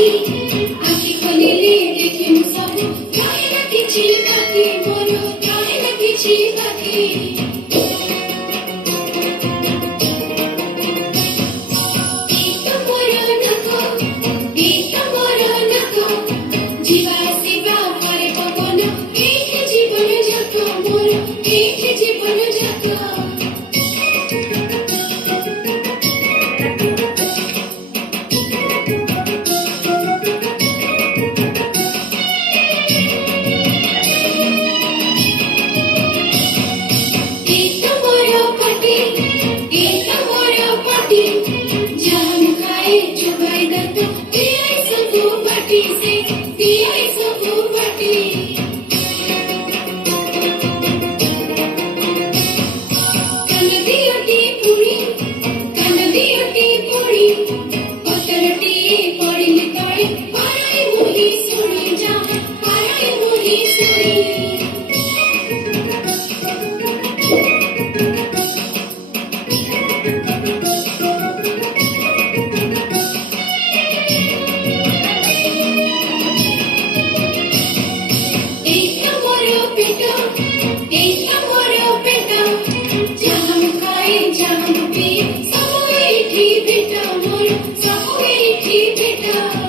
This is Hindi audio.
आखि खोलिले देखिनु सब रहेन किछि बाँकी मोर रहेन किछि बाँकी जीवा शिवा हरे पवन एठी जीवन जात मोर एठी जीवन जात जान खाए चुबाई दत्त दिया सबू बाटी से दिया सबू बाटी कनदियोटी पुड़ी पतरटी पड़िले तळे पाराई मुही सुनी जा पाराई मुही सुनी जाम खाए जाम पिए सब एठी बेटा मोर सब एठी बेटा